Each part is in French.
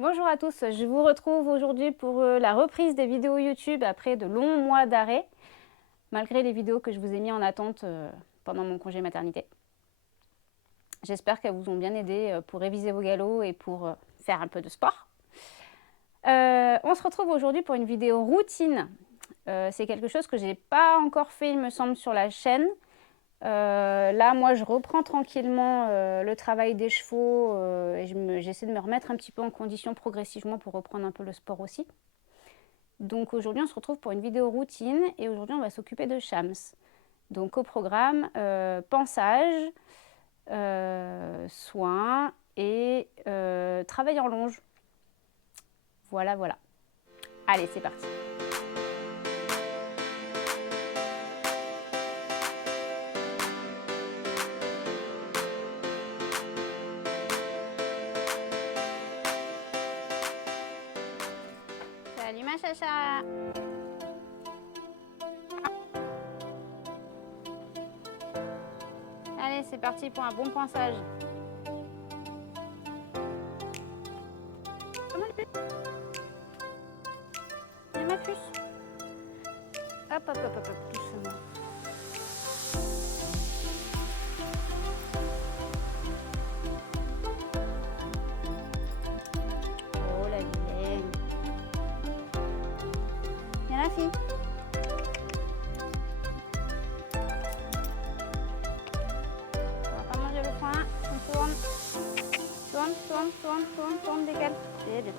Bonjour à tous, je vous retrouve aujourd'hui pour la reprise des vidéos YouTube après de longs mois d'arrêt, malgré les vidéos que je vous ai mis en attente pendant mon congé maternité. J'espère qu'elles vous ont bien aidé pour réviser vos galops et pour faire un peu de sport. On se retrouve aujourd'hui pour une vidéo routine. C'est quelque chose que je n'ai pas encore fait, il me semble, sur la chaîne. Là, moi, je reprends tranquillement le travail des chevaux et j'essaie de me remettre un petit peu en condition progressivement pour reprendre un peu le sport aussi. Donc aujourd'hui, on se retrouve pour une vidéo routine et aujourd'hui, on va s'occuper de Shams. Donc au programme, pansage, soins et travail en longe. Voilà, voilà. Allez, c'est parti. Salut ma chacha. Allez, c'est parti pour un bon pansage. Il y a ma puce. Hop, hop, hop, hop, hop, doucement. Oh la vilaine. Viens la fille. On va pas manger le foin. On tourne. Tourne, tourne, tourne, tourne, tourne, décale. C'est bien.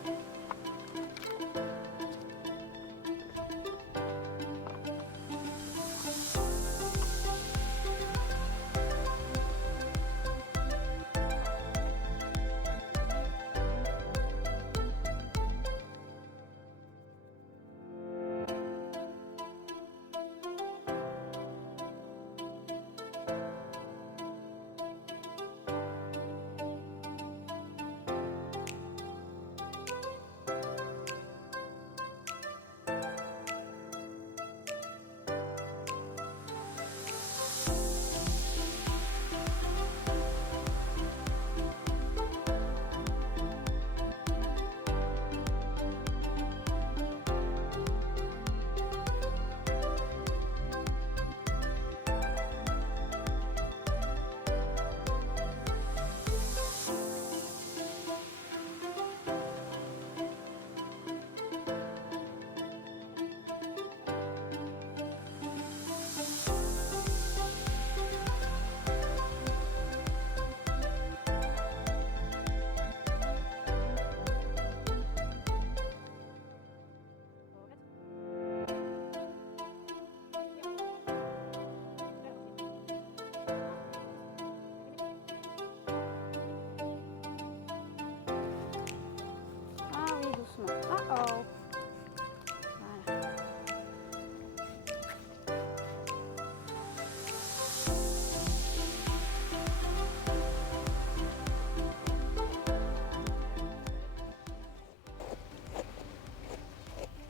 Ah oui, doucement. Oh oh. Voilà.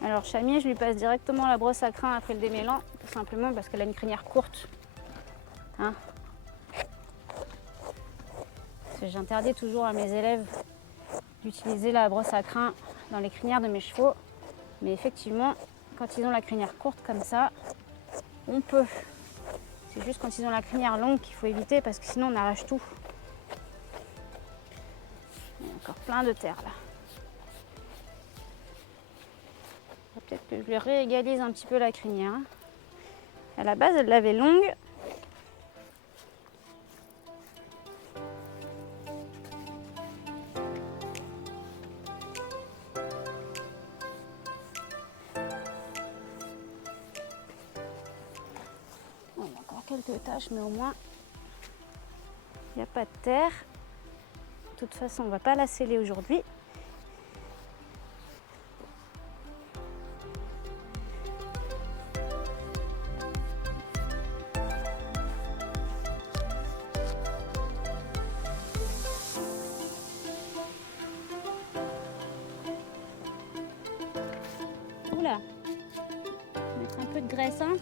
Alors Chamier, je lui passe directement la brosse à crin après le démêlant, tout simplement parce qu'elle a une crinière courte. Hein, j'interdis toujours à mes élèves d'utiliser la brosse à crin dans les crinières de mes chevaux. Mais effectivement, quand ils ont la crinière courte comme ça, on peut. C'est juste quand ils ont la crinière longue qu'il faut éviter parce que sinon on arrache tout. Il y a encore plein de terre là. Peut-être que je lui réégalise un petit peu la crinière. À la base, elle l'avait longue. Bon, il y a encore quelques taches, mais au moins, il n'y a pas de terre. De toute façon, on ne va pas la sceller aujourd'hui. Oula, mettre un peu de graisse, hein.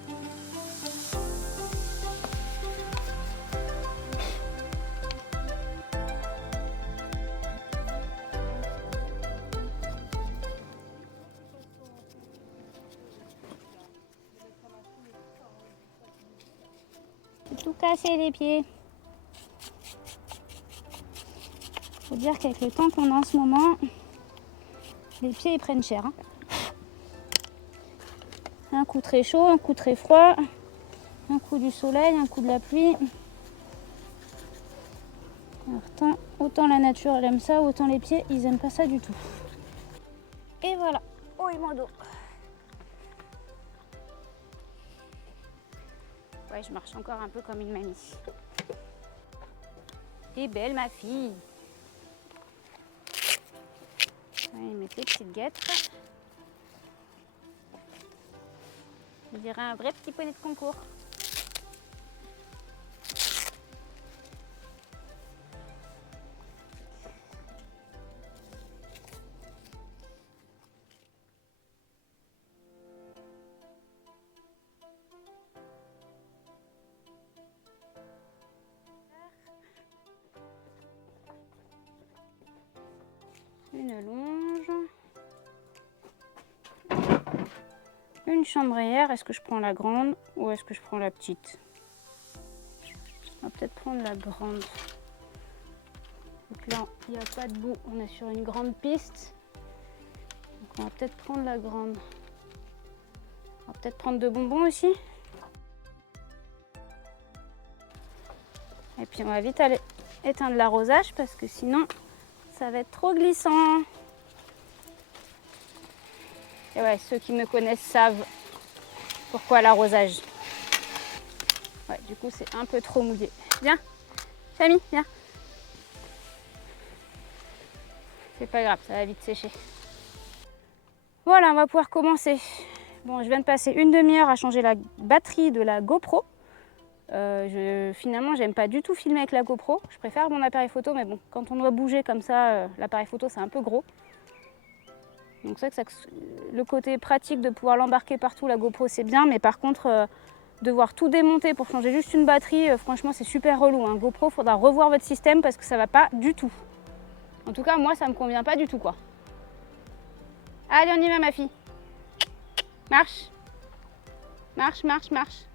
tout cassé les pieds. Faut dire qu'avec le temps qu'on a en ce moment, les pieds ils prennent cher. Hein. Un coup très chaud, un coup très froid, un coup du soleil, un coup de la pluie. Alors, autant la nature elle aime ça, autant les pieds ils aiment pas ça du tout. Et voilà, oh il m'en dos. Ouais, je marche encore un peu comme une mamie. T'es belle ma fille. Allez, mettre les petites guêtres. On dirait un vrai petit poney de concours. Une longe. Une chambrière. Est-ce que je prends la grande ou est-ce que je prends la petite? On va peut-être prendre la grande. Donc là, il n'y a pas de boue. On est sur une grande piste. Donc on va peut-être prendre la grande. On va peut-être prendre 2 bonbons aussi. Et puis on va vite aller éteindre l'arrosage parce que sinon ça va être trop glissant. Et ouais, ceux qui me connaissent savent pourquoi l'arrosage. Ouais, du coup c'est un peu trop mouillé. Viens, Camille, viens. C'est pas grave, ça va vite sécher. Voilà, on va pouvoir commencer. Bon, je viens de passer une demi-heure à changer la batterie de la GoPro. Finalement, j'aime pas du tout filmer avec la GoPro. Je préfère mon appareil photo, mais bon, quand on doit bouger comme ça, l'appareil photo c'est un peu gros. Donc c'est vrai que le côté pratique de pouvoir l'embarquer partout, la GoPro c'est bien, mais par contre, devoir tout démonter pour changer juste une batterie, franchement c'est super relou. Hein. GoPro, faudra revoir votre système parce que ça va pas du tout. En tout cas, moi ça me convient pas du tout quoi. Allez, on y va ma fille. Marche. Marche, marche, marche.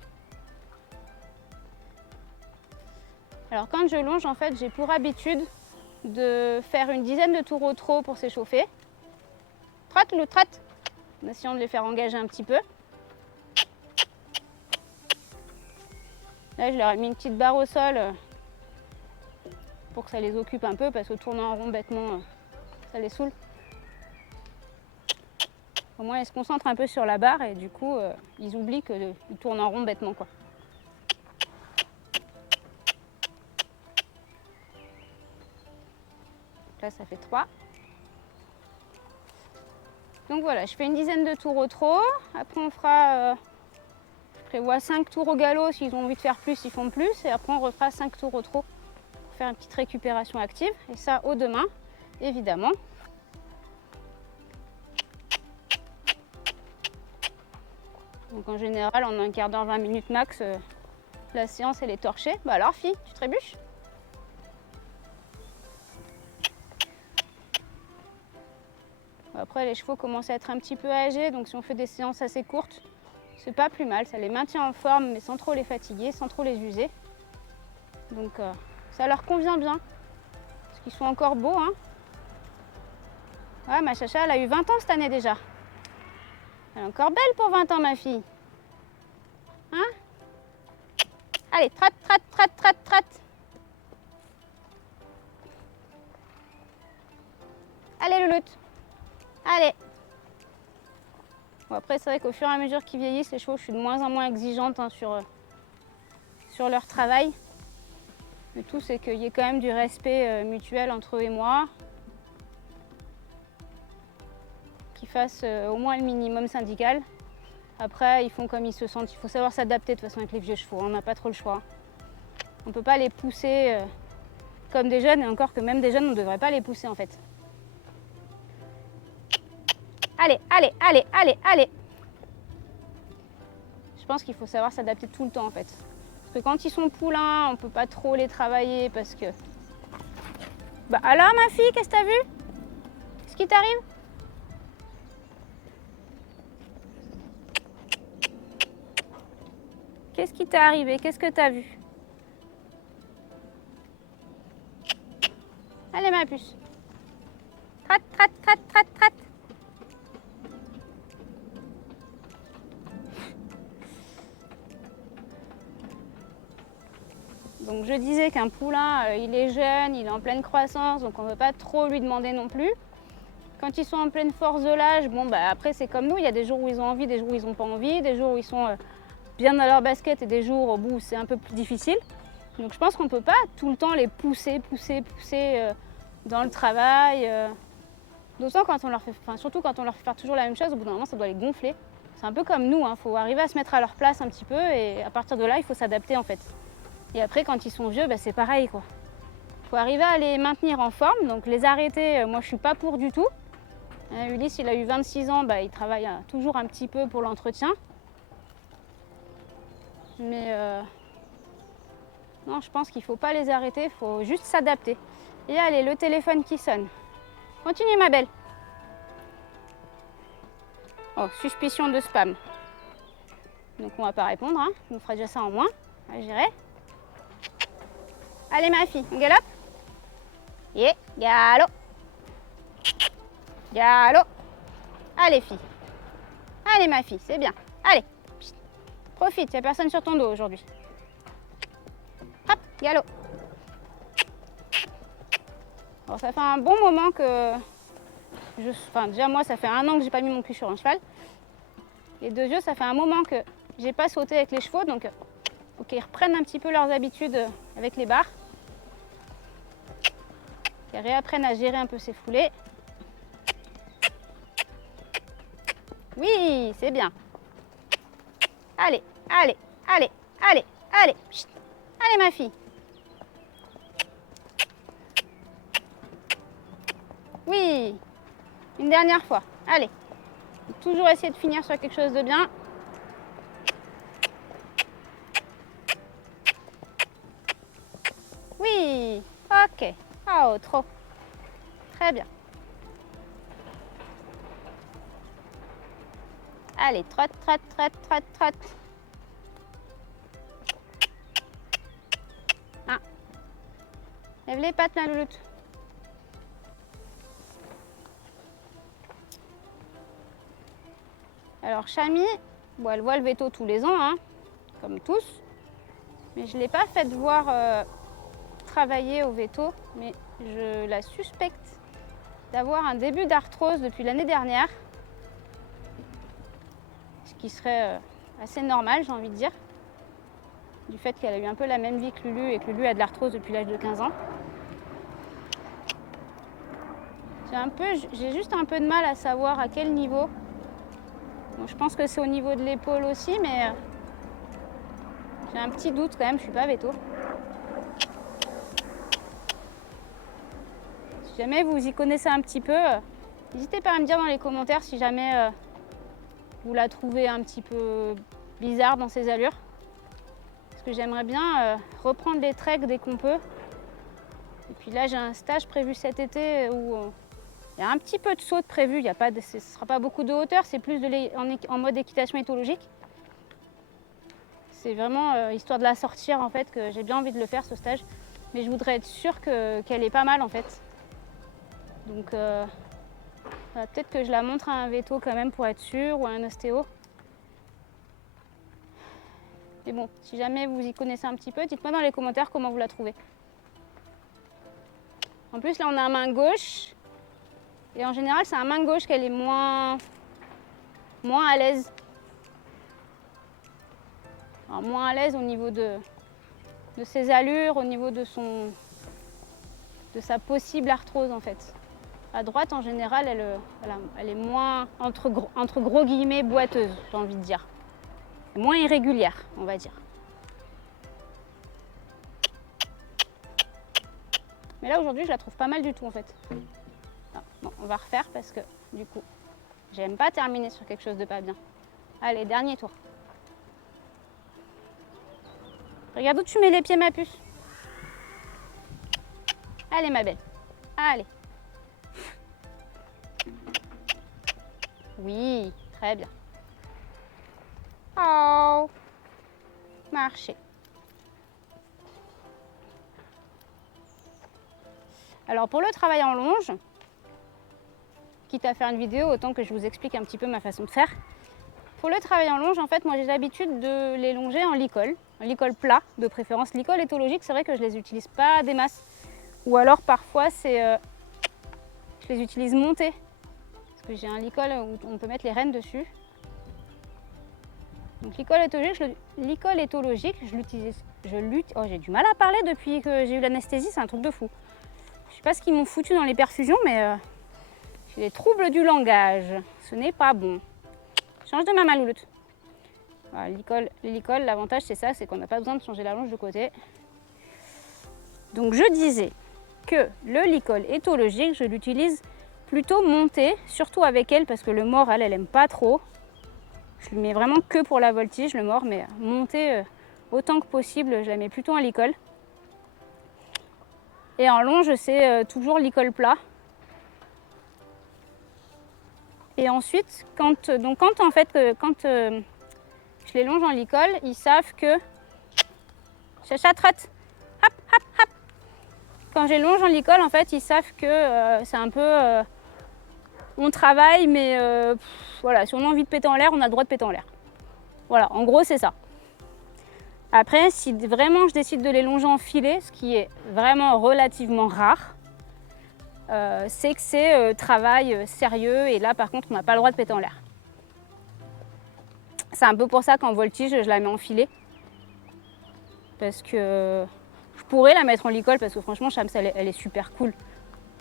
Alors quand je longe, en fait, j'ai pour habitude de faire une dizaine de tours au trot pour s'échauffer. Trotte, le trotte. En essayant de les faire engager un petit peu. Là, je leur ai mis une petite barre au sol pour que ça les occupe un peu parce que tourner en rond bêtement, ça les saoule. Au moins, ils se concentrent un peu sur la barre et du coup, ils oublient qu'ils tournent en rond bêtement, quoi. Là, ça fait 3. Donc voilà, je fais une dizaine de tours au trot. Après, on fera, je prévois 5 tours au galop. S'ils ont envie de faire plus, ils font plus. Et après, on refera 5 tours au trot pour faire une petite récupération active. Et ça, au demain, évidemment. Donc en général, en un quart d'heure, 20 minutes max, la séance, elle est torchée. Bah alors, fille, tu trébuches ? Après, les chevaux commencent à être un petit peu âgés, donc si on fait des séances assez courtes, c'est pas plus mal. Ça les maintient en forme, mais sans trop les fatiguer, sans trop les user. Donc ça leur convient bien, parce qu'ils sont encore beaux. Hein. Ouais, ma chacha, elle a eu 20 ans cette année déjà. Elle est encore belle pour 20 ans, ma fille. Hein? Allez, tratte, tratte, tratte, tratte, tratte. Allez, louloute. Allez. Bon, après, c'est vrai qu'au fur et à mesure qu'ils vieillissent, les chevaux, je suis de moins en moins exigeante hein, sur leur travail. Le tout, c'est qu'il y ait quand même du respect mutuel entre eux et moi. Qu'ils fassent au moins le minimum syndical. Après, ils font comme ils se sentent. Il faut savoir s'adapter de toute façon avec les vieux chevaux. On n'a pas trop le choix. On ne peut pas les pousser comme des jeunes. Et encore que même des jeunes, on ne devrait pas les pousser en fait. Allez, allez, allez, allez, allez. Je pense qu'il faut savoir s'adapter tout le temps en fait. Parce que quand ils sont poulains, on ne peut pas trop les travailler parce que... Bah alors ma fille, qu'est-ce que t'as vu? Qu'est-ce qui t'arrive? Qu'est-ce qui t'est arrivé? Qu'est-ce que t'as vu? ma puce. Traite, traite, traite, traite, traite. Donc je disais qu'un poulain, il est jeune, il est en pleine croissance, donc on ne veut pas trop lui demander non plus. Quand ils sont en pleine force de l'âge, bon bah après c'est comme nous, il y a des jours où ils ont envie, des jours où ils n'ont pas envie, des jours où ils sont bien dans leur basket et des jours au bout où c'est un peu plus difficile. Donc je pense qu'on ne peut pas tout le temps les pousser dans le travail. D'autant quand on leur fait, surtout quand on leur fait faire toujours la même chose, au bout d'un moment ça doit les gonfler. C'est un peu comme nous, il faut arriver à se mettre à leur place un petit peu et à partir de là il faut s'adapter en fait. Et après quand ils sont vieux, bah, c'est pareil quoi. Il faut arriver à les maintenir en forme, donc les arrêter, moi je suis pas pour du tout. Ulysse il a eu 26 ans, bah, il travaille toujours un petit peu pour l'entretien. Mais non, je pense qu'il ne faut pas les arrêter, il faut juste s'adapter. Et allez, le téléphone qui sonne. Continue ma belle. Oh, suspicion de spam. Donc on va pas répondre, hein. On fera déjà ça en moins. À gérer. Allez ma fille, on galope. Yeah, galop. Galop. Allez fille. Allez ma fille, c'est bien. Allez. Profite, il n'y a personne sur ton dos aujourd'hui. Hop, galop. Alors ça fait un bon moment que déjà moi ça fait 1 an que j'ai pas mis mon cul sur un cheval. Et de yeux ça fait un moment que j'ai pas sauté avec les chevaux, donc faut qu'ils reprennent un petit peu leurs habitudes avec les barres. Qu'ils réapprennent à gérer un peu ces foulées. Oui, c'est bien. Allez, allez, allez, allez, allez. Chut. Allez ma fille. Oui, une dernière fois. Allez. Toujours essayer de finir sur quelque chose de bien. Oui, ok. Oh, trop. Très bien. Allez, trotte, trotte, trotte, trotte, trotte. Ah. Lève les pattes, ma louloute. Alors, Chami, bon, elle voit le veto tous les ans, hein, comme tous. Mais je ne l'ai pas faite voir travailler au veto. Mais je la suspecte d'avoir un début d'arthrose depuis l'année dernière. Ce qui serait assez normal, j'ai envie de dire. Du fait qu'elle a eu un peu la même vie que Lulu et que Lulu a de l'arthrose depuis l'âge de 15 ans. J'ai juste un peu de mal à savoir à quel niveau. Bon, je pense que c'est au niveau de l'épaule aussi, mais j'ai un petit doute quand même, je suis pas veto. Si jamais vous y connaissez un petit peu, n'hésitez pas à me dire dans les commentaires si jamais vous la trouvez un petit peu bizarre dans ses allures. Parce que j'aimerais bien reprendre les treks dès qu'on peut. Et puis là, j'ai un stage prévu cet été où il y a un petit peu de saut de prévu. Ce ne sera pas beaucoup de hauteur, c'est plus en mode équitation éthologique. C'est vraiment histoire de la sortir en fait que j'ai bien envie de le faire ce stage. Mais je voudrais être sûre qu'elle est pas mal en fait. Donc peut-être que je la montre à un veto quand même pour être sûre ou à un ostéo. Mais bon, si jamais vous y connaissez un petit peu, dites-moi dans les commentaires comment vous la trouvez. En plus là on a un main gauche. Et en général c'est un main gauche qu'elle est moins à l'aise. Alors, moins à l'aise au niveau de ses allures, au niveau de sa possible arthrose en fait. À droite en général elle est moins entre gros guillemets boiteuse, j'ai envie de dire. Moins irrégulière on va dire. Mais là aujourd'hui je la trouve pas mal du tout en fait. Non, bon, on va refaire parce que du coup j'aime pas terminer sur quelque chose de pas bien. Allez, dernier tour. Regarde où tu mets les pieds ma puce. Allez ma belle. Allez. Oui, très bien. Oh. Marchez. Alors pour le travail en longe, quitte à faire une vidéo, autant que je vous explique un petit peu ma façon de faire. Pour le travail en longe, en fait, moi j'ai l'habitude de les longer en licol plat, de préférence licol éthologique. C'est vrai que je les utilise pas des masses, ou alors parfois je les utilise montés, parce que j'ai un licol où on peut mettre les rennes dessus. Donc licol éthologique, je l'utilise. Oh, j'ai du mal à parler depuis que j'ai eu l'anesthésie, c'est un truc de fou. Je sais pas ce qu'ils m'ont foutu dans les perfusions, mais j'ai des troubles du langage. Ce n'est pas bon. Change de ma malouloute. Voilà, l'icol, l'avantage c'est ça, c'est qu'on n'a pas besoin de changer la longe de côté. Donc je disais que le licol éthologique, je l'utilise plutôt monté, surtout avec elle, parce que le mort, elle aime pas trop. Je lui mets vraiment que pour la voltige, le mort, mais monté autant que possible, je la mets plutôt en licol. Et en longe, c'est toujours licol plat. Et ensuite, quand je les longe en licol, ils savent que... Chachatrate, hop, hop, hop. Quand je les longe en licol, en fait, ils savent que c'est un peu... on travaille, mais voilà, si on a envie de péter en l'air, on a le droit de péter en l'air. Voilà, en gros, c'est ça. Après, si vraiment je décide de les longer en filet, ce qui est vraiment relativement rare, c'est que c'est travail sérieux, et là, par contre, on n'a pas le droit de péter en l'air. C'est un peu pour ça qu'en voltige, je la mets en filet. Parce que je pourrais la mettre en licol, parce que franchement, Shams, elle est super cool.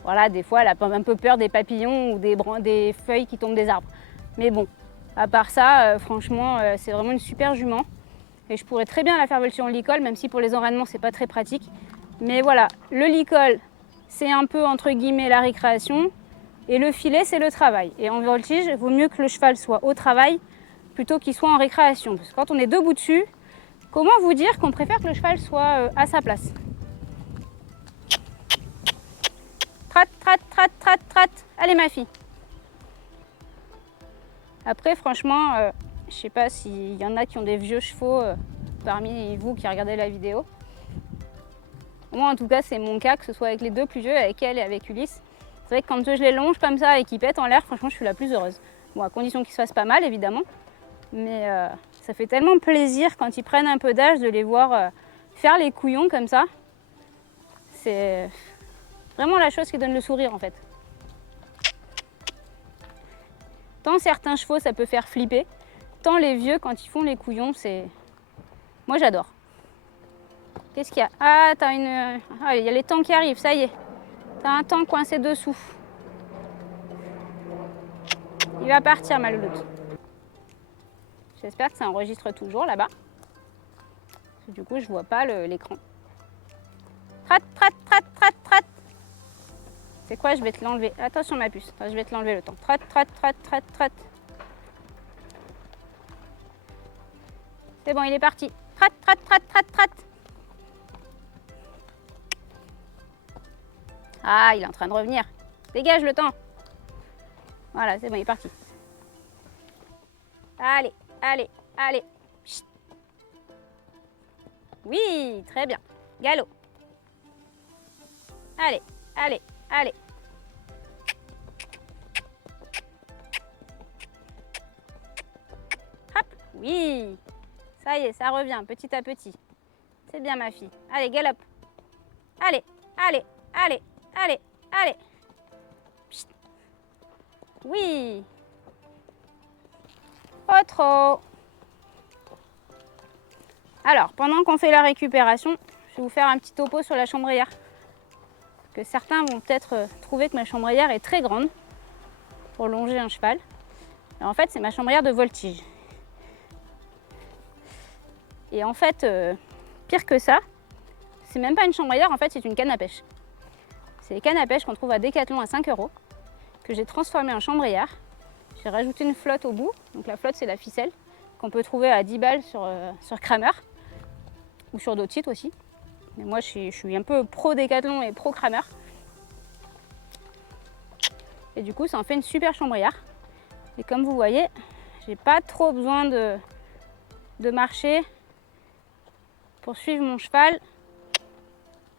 Voilà, des fois, elle a un peu peur des papillons ou des feuilles qui tombent des arbres. Mais bon, à part ça, franchement, c'est vraiment une super jument. Et je pourrais très bien la faire voltiger en licol, même si pour les enraînements, c'est pas très pratique. Mais voilà, le licol, c'est un peu, entre guillemets, la récréation. Et le filet, c'est le travail. Et en voltige, il vaut mieux que le cheval soit au travail plutôt qu'il soit en récréation. Parce que quand on est debout dessus, comment vous dire qu'on préfère que le cheval soit à sa place? Trate, trate, trate, trate, trate. Allez ma fille. Après franchement, je sais pas s'il y en a qui ont des vieux chevaux parmi vous qui regardez la vidéo. Moi en tout cas c'est mon cas, que ce soit avec les deux plus vieux, avec elle et avec Ulysse. C'est vrai que quand je les longe comme ça et qu'ils pètent en l'air, franchement je suis la plus heureuse. Bon, à condition qu'ils se fassent pas mal évidemment. Mais ça fait tellement plaisir quand ils prennent un peu d'âge de les voir faire les couillons comme ça. C'est vraiment la chose qui donne le sourire en fait. Tant certains chevaux ça peut faire flipper, tant les vieux quand ils font les couillons, c'est... Moi j'adore. Qu'est-ce qu'il y a? Ah, t'as une... Ah, il y a les temps qui arrivent, ça y est. T'as un temps coincé dessous. Il va partir ma louloute. J'espère que ça enregistre toujours là-bas. Du coup je vois pas l'écran. Trate, trate, trate, trate, trate. C'est quoi, je vais te l'enlever. Attention ma puce, attends, je vais te l'enlever le temps. Trate, trate, trate, trate, trate. C'est bon, il est parti. Trate, trate, trate, trate, trate. Ah, il est en train de revenir. Dégage le temps. Voilà, c'est bon, il est parti. Allez, allez, allez. Chut. Oui, très bien. Galop. Allez, allez, allez. Hop, oui. Ça y est, ça revient petit à petit. C'est bien ma fille. Allez, galope. Allez, allez, allez, allez, allez. Chut. Oui. Pas trop. Alors, pendant qu'on fait la récupération, je vais vous faire un petit topo sur la chambrière. Parce que certains vont peut-être trouver que ma chambrière est très grande pour longer un cheval. Et en fait, c'est ma chambrière de voltige. Et en fait, pire que ça, c'est même pas une chambrière, en fait, c'est une canne à pêche. C'est les cannes à pêche qu'on trouve à Decathlon à 5 €, que j'ai transformé en chambrière. J'ai rajouté une flotte au bout. Donc la flotte, c'est la ficelle qu'on peut trouver à 10 balles sur Kramer ou sur d'autres sites aussi. Mais moi, je suis un peu pro Decathlon et pro Kramer. Et du coup, ça en fait une super chambrière. Et comme vous voyez, j'ai pas trop besoin de marcher pour suivre mon cheval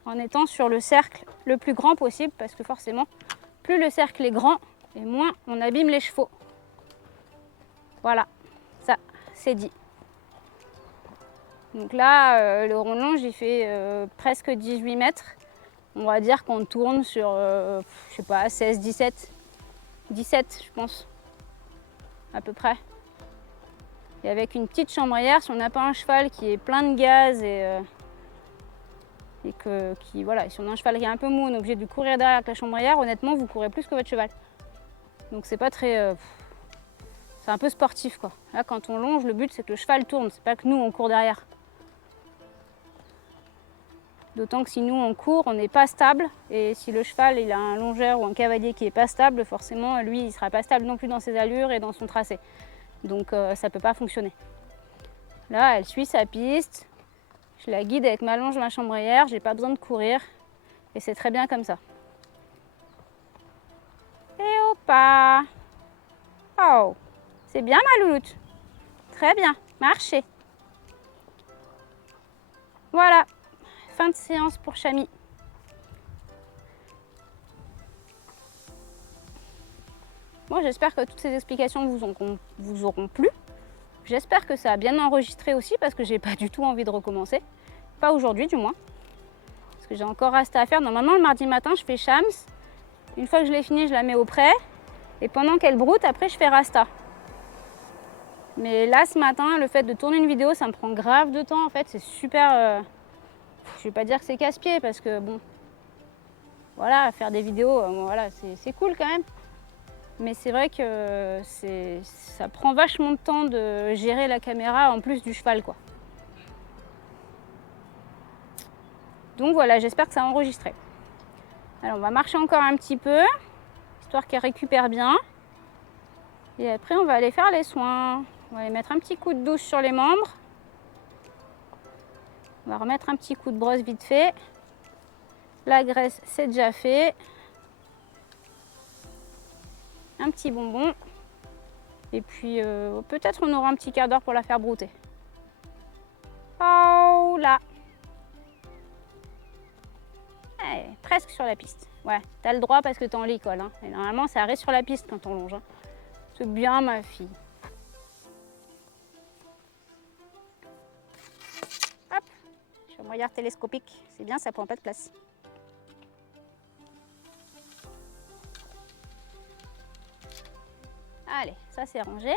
en étant sur le cercle le plus grand possible, parce que forcément, plus le cercle est grand, et moins on abîme les chevaux. Voilà, ça, c'est dit. Donc là, le rond longe, il fait presque 18 mètres. On va dire qu'on tourne sur, je sais pas, 16, 17, 17, je pense, à peu près. Et avec une petite chambrière, si on n'a pas un cheval qui est plein de gaz voilà, si on a un cheval qui est un peu mou, on est obligé de courir derrière avec la chambrière, honnêtement, vous courez plus que votre cheval. Donc c'est pas très... c'est un peu sportif, quoi. Là, quand on longe, le but, c'est que le cheval tourne, c'est pas que nous, on court derrière. D'autant que si nous, on court, on n'est pas stable. Et si le cheval, il a un longeur ou un cavalier qui n'est pas stable, forcément, lui, il ne sera pas stable non plus dans ses allures et dans son tracé. Donc ça ne peut pas fonctionner. Là, elle suit sa piste. Je la guide avec ma longe, ma chambrière. J'ai pas besoin de courir. Et c'est très bien comme ça. Et hoppa! Oh! C'est bien, ma louloute. Très bien. Marchez. Voilà. Fin de séance pour Chami. Bon, j'espère que toutes ces explications vous auront plu. J'espère que ça a bien enregistré aussi parce que j'ai pas du tout envie de recommencer. Pas aujourd'hui du moins. Parce que j'ai encore Rasta à faire. Normalement le mardi matin je fais Shams. Une fois que je l'ai fini, je la mets au prêt. Et pendant qu'elle broute, après je fais Rasta. Mais là ce matin, le fait de tourner une vidéo, ça me prend grave de temps en fait. C'est super... Je vais pas dire que c'est casse-pied parce que bon... Voilà, faire des vidéos, voilà, c'est cool quand même. Mais c'est vrai que ça prend vachement de temps de gérer la caméra en plus du cheval, quoi. Donc voilà, j'espère que ça a enregistré. Alors on va marcher encore un petit peu, histoire qu'elle récupère bien. Et après on va aller faire les soins. On va aller mettre un petit coup de douche sur les membres. On va remettre un petit coup de brosse vite fait. La graisse, c'est déjà fait. Un petit bonbon. Et puis peut-être on aura un petit quart d'heure pour la faire brouter. Oh là! Ouais, presque sur la piste. Ouais, t'as le droit parce que t'es en l'école. Hein. Et normalement, ça reste sur la piste quand on longe. Hein. C'est bien, ma fille. Hop, je vais me regarder télescopique. C'est bien, ça prend pas de place. Allez, ça c'est rangé.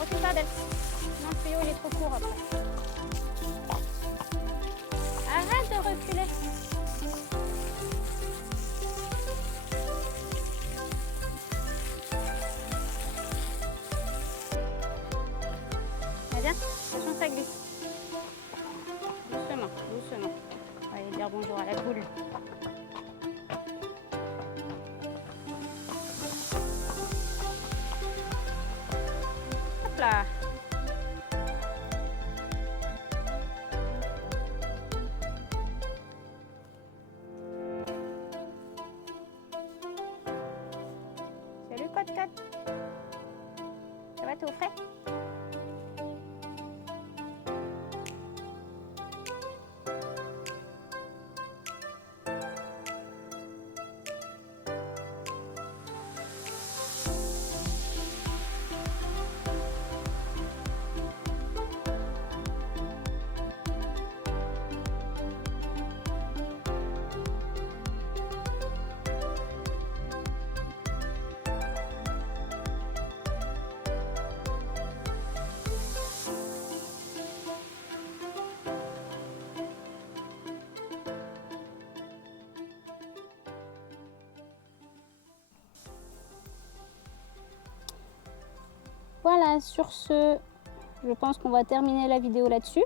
Recule pas, Belle. Non, le tuyau il est trop court après. Arrête de reculer. Allez, viens, attention ça glisse. Doucement, doucement. On va aller dire bonjour à la poule. Hop là. Salut Cote-Cote. Ça va, t'es au frais? Voilà, sur ce, je pense qu'on va terminer la vidéo là-dessus.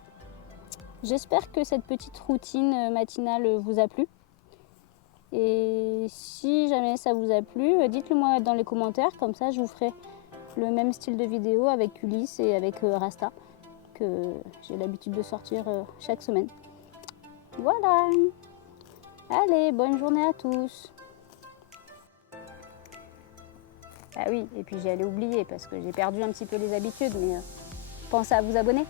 J'espère que cette petite routine matinale vous a plu. Et si jamais ça vous a plu, dites-le moi dans les commentaires, comme ça je vous ferai le même style de vidéo avec Ulysse et avec Rasta que j'ai l'habitude de sortir chaque semaine. Voilà. Allez, bonne journée à tous. Ah oui, et puis j'allais oublier parce que j'ai perdu un petit peu les habitudes, mais pensez à vous abonner.